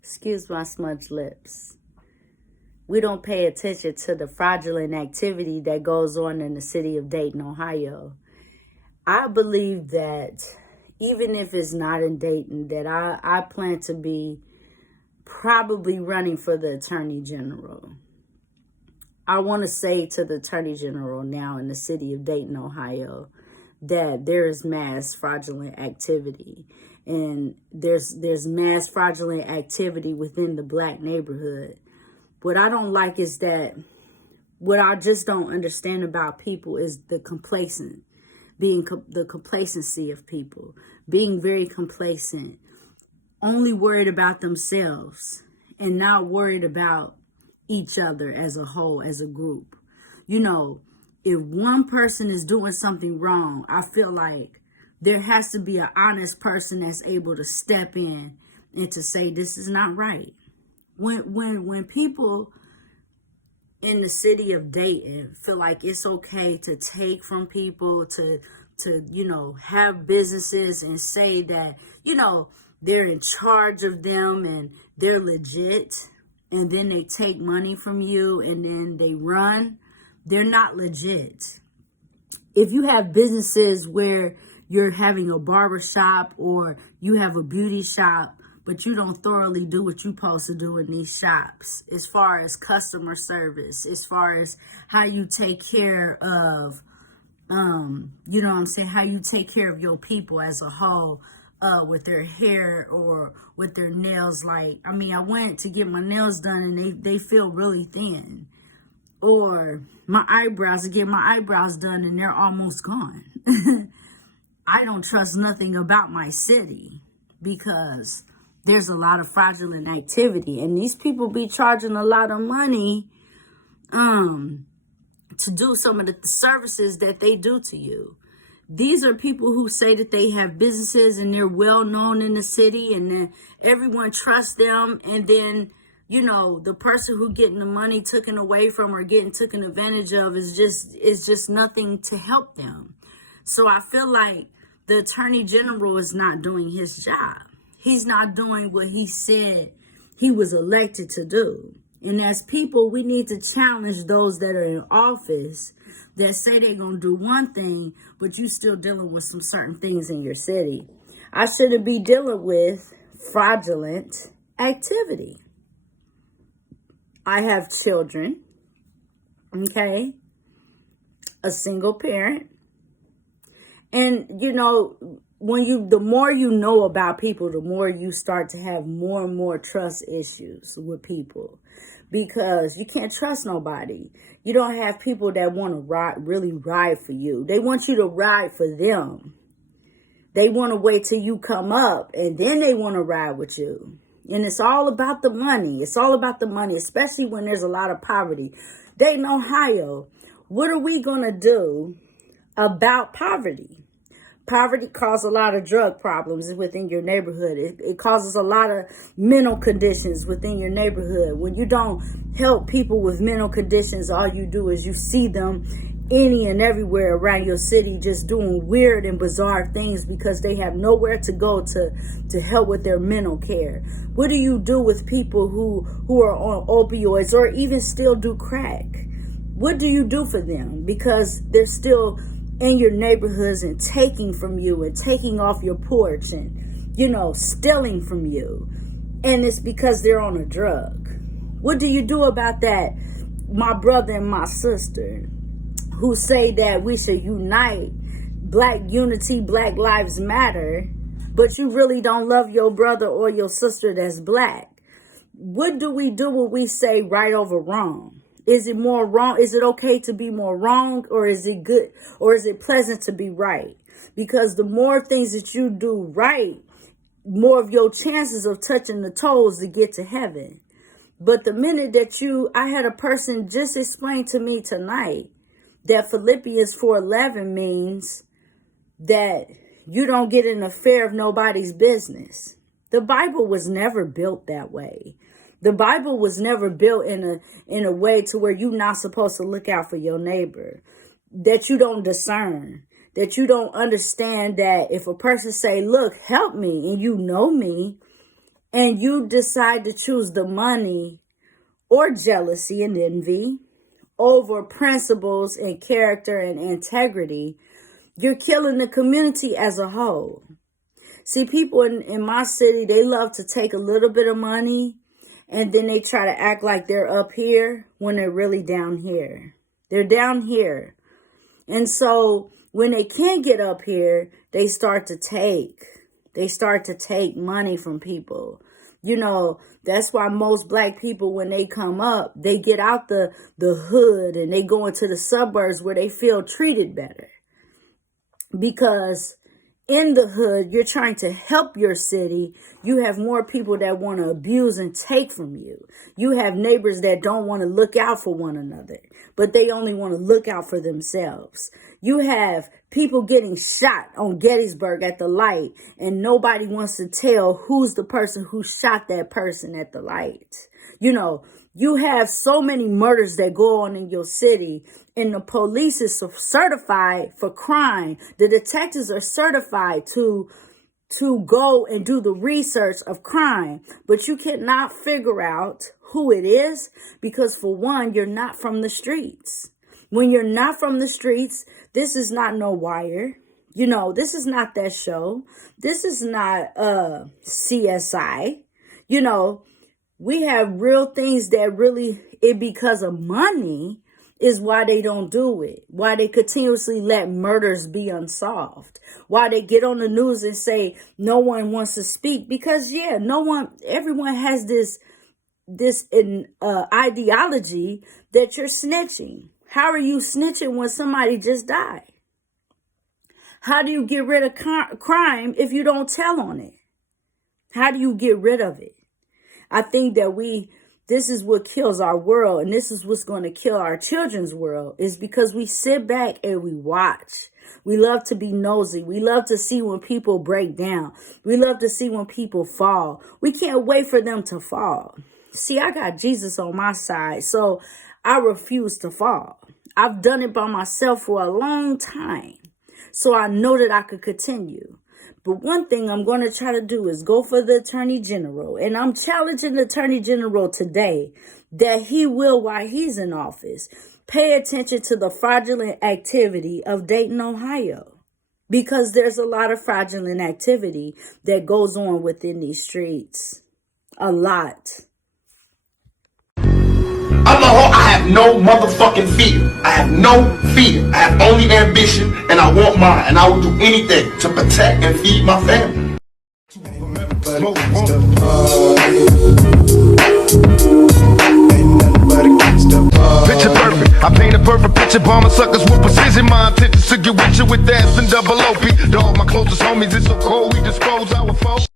Excuse my smudged lips. We don't pay attention to the fraudulent activity that goes on in the city of Dayton, Ohio. I believe that even if it's not in Dayton, that I plan to be probably running for the Attorney General. I want to say to the Attorney General now in the city of Dayton, Ohio, that there is mass fraudulent activity. And there's mass fraudulent activity within the Black neighborhood. What I don't like is that what I just don't understand about people is the complacent, the complacency of people, being very complacent, only worried about themselves and not worried about each other as a whole, as a group. You know, if one person is doing something wrong, I feel like there has to be an honest person that's able to step in and to say, this is not right. When people in the city of Dayton feel like it's okay to take from people, to have businesses and say that, they're in charge of them and they're legit, and then they take money from you and then they run, they're not legit. If you have businesses where you're having a barber shop or you have a beauty shop, but you don't thoroughly do what you're supposed to do in these shops, as far as customer service, as far as how you take care of, how you take care of your people as a whole, with their hair or with their nails. Like, I went to get my nails done and they feel really thin. Or my eyebrows, to get my eyebrows done and they're almost gone. I don't trust nothing about my city because there's a lot of fraudulent activity, and these people be charging a lot of money to do some of the services that they do to you. These are people who say that they have businesses and they're well known in the city and then everyone trusts them, and then the person who getting the money taken away from or getting taken advantage of is just nothing to help them. So I feel like the Attorney General is not doing his job. He's not doing what he said he was elected to do. And as people, we need to challenge those that are in office that say they're going to do one thing, but you still dealing with some certain things in your city. I shouldn't be dealing with fraudulent activity. I have children, okay? A single parent. And, the more you know about people, the more you start to have more and more trust issues with people, because you can't trust nobody. You don't have people that want to really ride for you. They want you to ride for them. They want to wait till you come up and then they want to ride with you. And it's all about the money. It's all about the money, especially when there's a lot of poverty. Dayton, Ohio, what are we going to do about poverty? Poverty causes a lot of drug problems within your neighborhood. It causes a lot of mental conditions within your neighborhood. When you don't help people with mental conditions, all you do is you see them any and everywhere around your city just doing weird and bizarre things because they have nowhere to go to help with their mental care. What do you do with people who are on opioids or even still do crack? What do you do for them? Because they're still in your neighborhoods and taking from you and taking off your porch and, stealing from you. And it's because they're on a drug. What do you do about that? My brother and my sister who say that we should unite, Black unity, Black lives matter, but you really don't love your brother or your sister that's Black. What do we do when we say right over wrong? Is it more wrong? Is it okay to be more wrong, or is it good, or is it pleasant to be right? Because the more things that you do right, more of your chances of touching the toes to get to heaven. But the minute that I had a person just explain to me tonight that Philippians 4:11 means that you don't get an affair of nobody's business. The Bible was never built that way. The Bible was never built in a way to where you're not supposed to look out for your neighbor, that you don't discern, that you don't understand that if a person say, look, help me, and you know me, and you decide to choose the money or jealousy and envy over principles and character and integrity, you're killing the community as a whole. See, people in my city, they love to take a little bit of money and then they try to act like they're up here when they're really down here. They're down here. And so when they can't get up here, they start to take. They start to take money from people. You know, that's why most black people, when they come up, they get out the hood and they go into the suburbs where they feel treated better. Because in the hood, you're trying to help your city. You have more people that want to abuse and take from you. You have neighbors that don't want to look out for one another, but they only want to look out for themselves. You have people getting shot on Gettysburg at the light, and nobody wants to tell who's the person who shot that person at the light. You know, you have so many murders that go on in your city, and the police is certified for crime. The detectives are certified to go and do the research of crime, but you cannot figure out who it is because, for one, you're not from the streets. When you're not from the streets, this is not no Wire. You know, this is not that show. This is not CSI. You know, we have real things that really, because of money is why they don't do it. Why they continuously let murders be unsolved. Why they get on the news and say no one wants to speak. Because, yeah, everyone has this ideology that you're snitching. How are you snitching when somebody just died? How do you get rid of crime if you don't tell on it? How do you get rid of it? I think that this is what kills our world, and this is what's going to kill our children's world, is because we sit back and we watch. We love to be nosy. We love to see when people break down. We love to see when people fall. We can't wait for them to fall. See, I got Jesus on my side, so I refuse to fall. I've done it by myself for a long time, so I know that I could continue. But one thing I'm going to try to do is go for the Attorney General. And I'm challenging the Attorney General today that he will, while he's in office, pay attention to the fraudulent activity of Dayton, Ohio. Because there's a lot of fraudulent activity that goes on within these streets. A lot. I have no motherfucking fear. I have no fear. I have only ambition, and I want mine. And I will do anything to protect and feed my family. Picture perfect. I paint a perfect picture. Bomber suckers with precision. My intentions to get with you with that and double OP. Dog, my closest homies. It's so cold. We dispose our foes.